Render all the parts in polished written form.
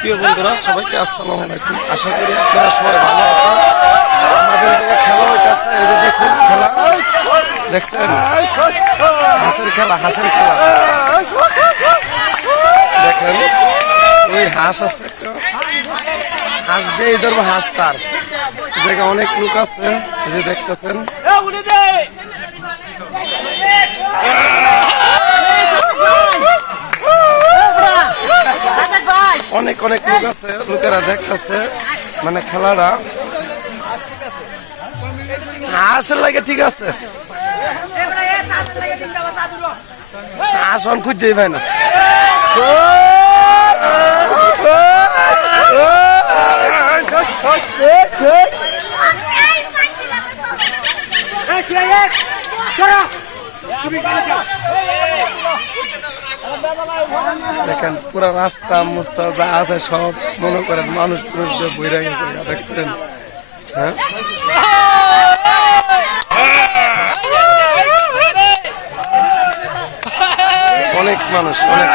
প্রিয় বন্ধুরা সবাইকে আসসালামু আলাইকুম। আশা করি আপনারা সবাই ভালো আছেন। আমাদের জায়গায় খেলা হইতেছে, এই যে দেখুন খেলা দেখছেন, হাঁসের খেলা দেখেন। ওই হাঁস আছে, হাঁস দিয়ে ধরবো, হাঁস তার জায়গায় অনেক লোক আছে, এই যে দেখতেছেন। অনেক অনেক লোক আছে, লোকেরা দেখতেছে মানে খেলাটা। হাঁসের লাগে ঠিক আছে, হাঁস অন খুঁজেই পায় না। দেখেন পুরা রাস্তা মুস্তা যা আছে সব মনে করেন মানুষ টুরিস্টদের বইরা গেছে, দেখছেন। হ্যাঁ, অনেক মানুষ, অনেক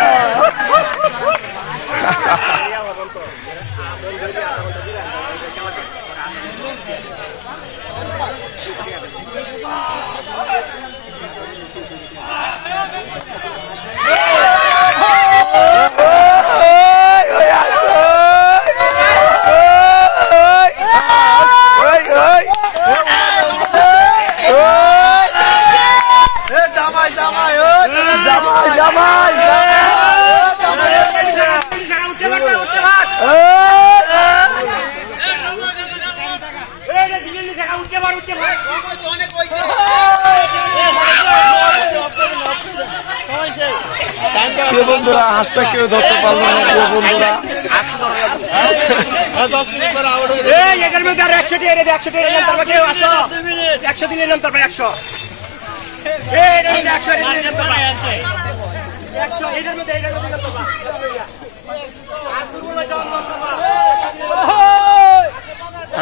প্রিয় বন্ধুরা, হাঁসটা কেউ ধরতে পারলো না। প্রিয় বন্ধুরা,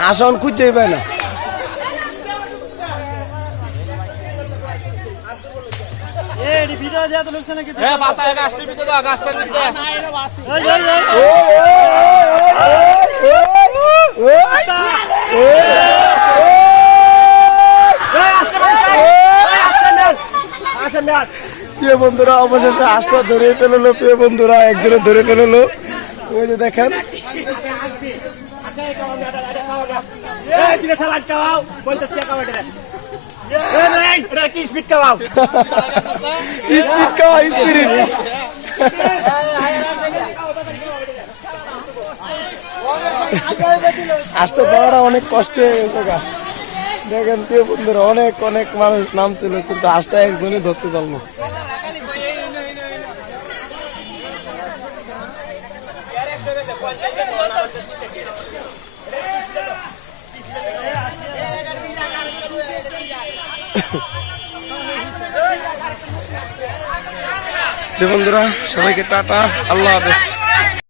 হাঁস এখন খুঁজতেই পায় না। প্রিয় বন্ধুরা, অবশেষে হাঁসটা ধরে ফেললো। প্রিয় বন্ধুরা, একজনে ধরে ফেললো, ওই যে দেখেন। হাঁসটা ধরাটা অনেক কষ্টে দেখেন। প্রিয় বন্ধুরা, অনেক অনেক মানুষ নামছিল, কিন্তু হাঁসটা একজনে ধরতে পারলো। বন্ধুরা, সবাইকে টাটা, আল্লাহ হাফেজ।